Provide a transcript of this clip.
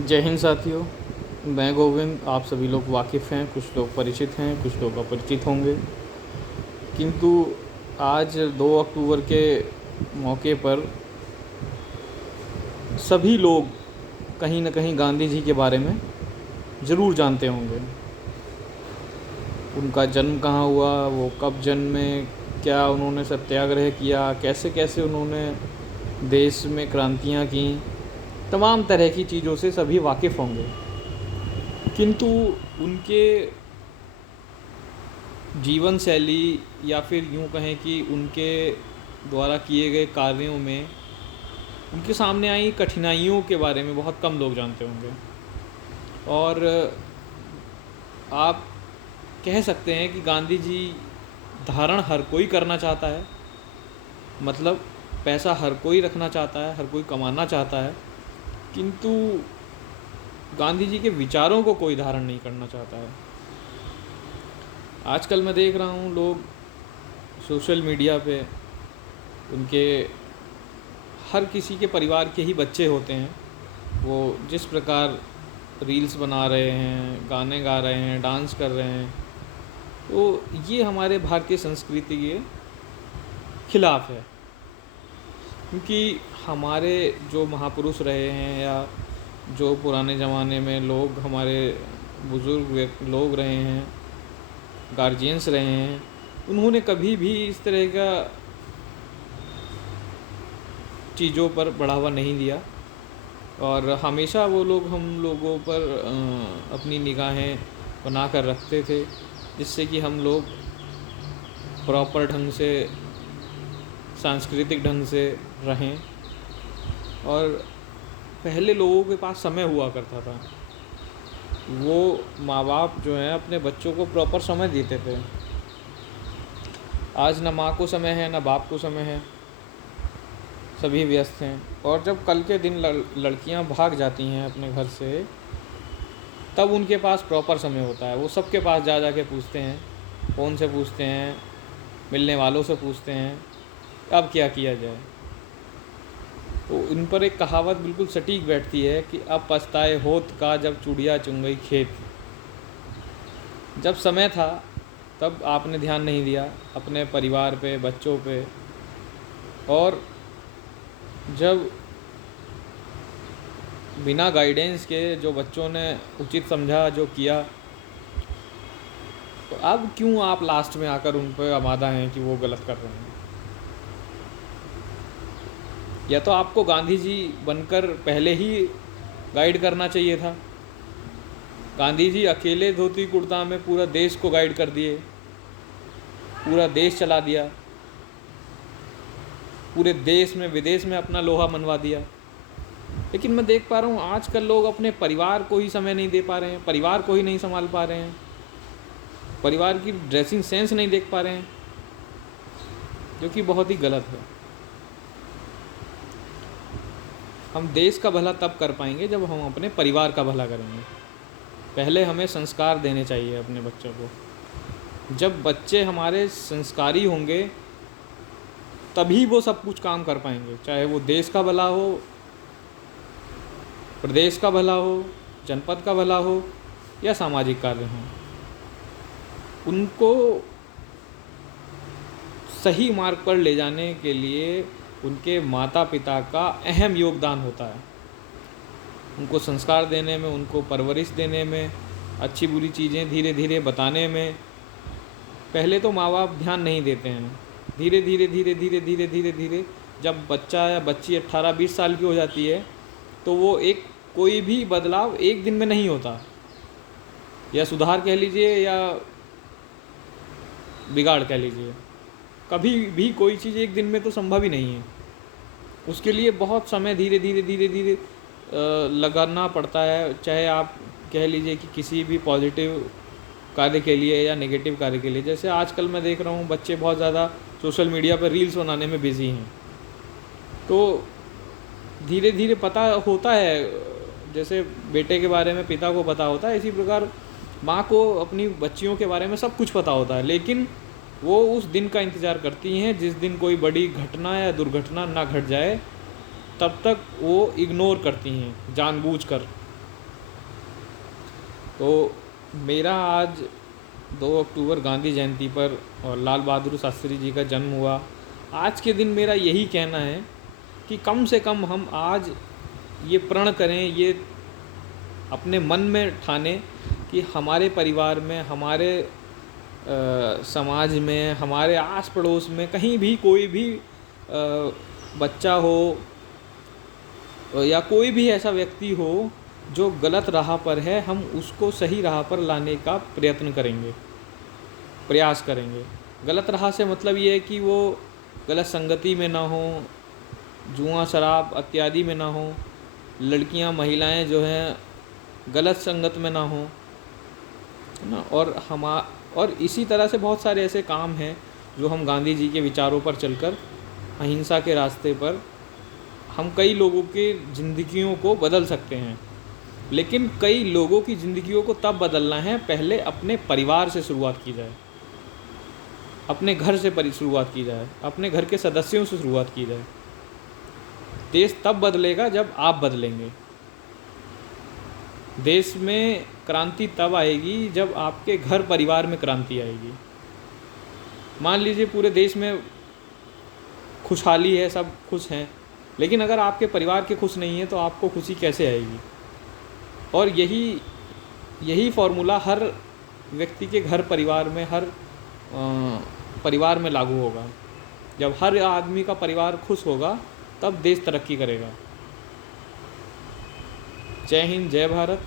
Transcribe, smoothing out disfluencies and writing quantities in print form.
जय हिंद साथियों। मैं गोविंद। आप सभी लोग वाकिफ़ हैं, कुछ लोग परिचित हैं, कुछ लोग अपरिचित होंगे। किंतु आज 2 अक्टूबर के मौके पर सभी लोग कहीं न कहीं गांधी जी के बारे में ज़रूर जानते होंगे। उनका जन्म कहाँ हुआ, वो कब जन्मे, क्या उन्होंने सत्याग्रह किया, कैसे कैसे उन्होंने देश में क्रांतियाँ की, तमाम तरह की चीज़ों से सभी वाकिफ़ होंगे। किंतु उनके जीवन शैली या फिर यूँ कहें कि उनके द्वारा किए गए कार्यों में उनके सामने आई कठिनाइयों के बारे में बहुत कम लोग जानते होंगे। और आप कह सकते हैं कि गांधी जी धारण हर कोई करना चाहता है, मतलब पैसा हर कोई रखना चाहता है, हर कोई कमाना चाहता है, किंतु गांधी जी के विचारों को कोई धारण नहीं करना चाहता है। आजकल मैं देख रहा हूँ लोग सोशल मीडिया पे उनके हर किसी के परिवार के ही बच्चे होते हैं, वो जिस प्रकार रील्स बना रहे हैं, गाने गा रहे हैं, डांस कर रहे हैं, तो ये हमारे भारतीय संस्कृति के खिलाफ है। क्योंकि हमारे जो महापुरुष रहे हैं या जो पुराने ज़माने में लोग हमारे बुज़ुर्ग लोग रहे हैं, गार्जियंस रहे हैं, उन्होंने कभी भी इस तरह का चीज़ों पर बढ़ावा नहीं दिया और हमेशा वो लोग हम लोगों पर अपनी निगाहें बना कर रखते थे, जिससे कि हम लोग प्रॉपर ढंग से, सांस्कृतिक ढंग से रहें। और पहले लोगों के पास समय हुआ करता था, वो माँ बाप जो हैं अपने बच्चों को प्रॉपर समय देते थे। आज ना माँ को समय है, ना बाप को समय है, सभी व्यस्त हैं। और जब कल के दिन लड़कियां भाग जाती हैं अपने घर से, तब उनके पास प्रॉपर समय होता है। वो सबके पास जा जा के पूछते हैं, फ़ोन से पूछते हैं, मिलने वालों से पूछते हैं, अब क्या किया जाए। तो इन पर एक कहावत बिल्कुल सटीक बैठती है कि अब पछताए होत का जब चूड़िया चुन गई खेत। जब समय था तब आपने ध्यान नहीं दिया अपने परिवार पे, बच्चों पे, और जब बिना गाइडेंस के जो बच्चों ने उचित समझा, जो किया, तो अब क्यों आप लास्ट में आकर उन पर आमादा हैं कि वो गलत कर रहे हैं। या तो आपको गांधी जी बनकर पहले ही गाइड करना चाहिए था। गांधी जी अकेले धोती कुर्ता में पूरा देश को गाइड कर दिए, पूरा देश चला दिया, पूरे देश में विदेश में अपना लोहा मनवा दिया। लेकिन मैं देख पा रहा हूँ आजकल लोग अपने परिवार को ही समय नहीं दे पा रहे हैं, परिवार को ही नहीं संभाल पा रहे हैं, परिवार की ड्रेसिंग सेंस नहीं देख पा रहे हैं, जो कि बहुत ही गलत है। हम देश का भला तब कर पाएंगे जब हम अपने परिवार का भला करेंगे। पहले हमें संस्कार देने चाहिए अपने बच्चों को। जब बच्चे हमारे संस्कारी होंगे तभी वो सब कुछ काम कर पाएंगे, चाहे वो देश का भला हो, प्रदेश का भला हो, जनपद का भला हो या सामाजिक कार्य हो। उनको सही मार्ग पर ले जाने के लिए उनके माता पिता का अहम योगदान होता है। उनको संस्कार देने में, उनको परवरिश देने में, अच्छी बुरी चीज़ें धीरे धीरे बताने में। पहले तो माँ बाप ध्यान नहीं देते हैं। धीरे धीरे धीरे धीरे धीरे धीरे धीरे जब बच्चा या बच्ची 18-20 साल की हो जाती है, तो वो कोई भी बदलाव एक दिन में नहीं होता, या सुधार कह लीजिए या बिगाड़ कह लीजिए। कभी भी कोई चीज़ एक दिन में तो संभव ही नहीं है। उसके लिए बहुत समय धीरे धीरे धीरे धीरे लगाना पड़ता है, चाहे आप कह लीजिए कि किसी भी पॉजिटिव कार्य के लिए या नेगेटिव कार्य के लिए। जैसे आजकल मैं देख रहा हूँ बच्चे बहुत ज़्यादा सोशल मीडिया पर रील्स बनाने में बिज़ी हैं, तो धीरे धीरे पता होता है, जैसे बेटे के बारे में पिता को पता होता है, इसी प्रकार माँ को अपनी बच्चियों के बारे में सब कुछ पता होता है। लेकिन वो उस दिन का इंतज़ार करती हैं जिस दिन कोई बड़ी घटना या दुर्घटना ना घट जाए, तब तक वो इग्नोर करती हैं जानबूझकर। तो मेरा आज 2 अक्टूबर गांधी जयंती पर और लाल बहादुर शास्त्री जी का जन्म हुआ, आज के दिन मेरा यही कहना है कि कम से कम हम आज ये प्रण करें, ये अपने मन में ठाने कि हमारे परिवार में, हमारे समाज में, हमारे आस पड़ोस में कहीं भी कोई भी बच्चा हो या कोई भी ऐसा व्यक्ति हो जो गलत राह पर है, हम उसको सही राह पर लाने का प्रयत्न करेंगे, प्रयास करेंगे। गलत राह से मतलब ये है कि वो गलत संगति में ना हो, जुआ शराब इत्यादि में ना हो, लड़कियां महिलाएं जो हैं गलत संगत में ना हो, है ना। और इसी तरह से बहुत सारे ऐसे काम हैं जो हम गांधी जी के विचारों पर चलकर अहिंसा के रास्ते पर हम कई लोगों की ज़िंदगियों को बदल सकते हैं। लेकिन कई लोगों की ज़िंदगियों को तब बदलना है, पहले अपने परिवार से शुरुआत की जाए, अपने घर से शुरुआत की जाए, अपने घर के सदस्यों से शुरुआत की जाए। देश तब बदलेगा जब आप बदलेंगे। देश में क्रांति तब आएगी जब आपके घर परिवार में क्रांति आएगी। मान लीजिए पूरे देश में खुशहाली है, सब खुश हैं, लेकिन अगर आपके परिवार के खुश नहीं है तो आपको खुशी कैसे आएगी। और यही फॉर्मूला हर व्यक्ति के घर परिवार में, हर परिवार में लागू होगा। जब हर आदमी का परिवार खुश होगा तब देश तरक्की करेगा। जय हिंद, जय भारत।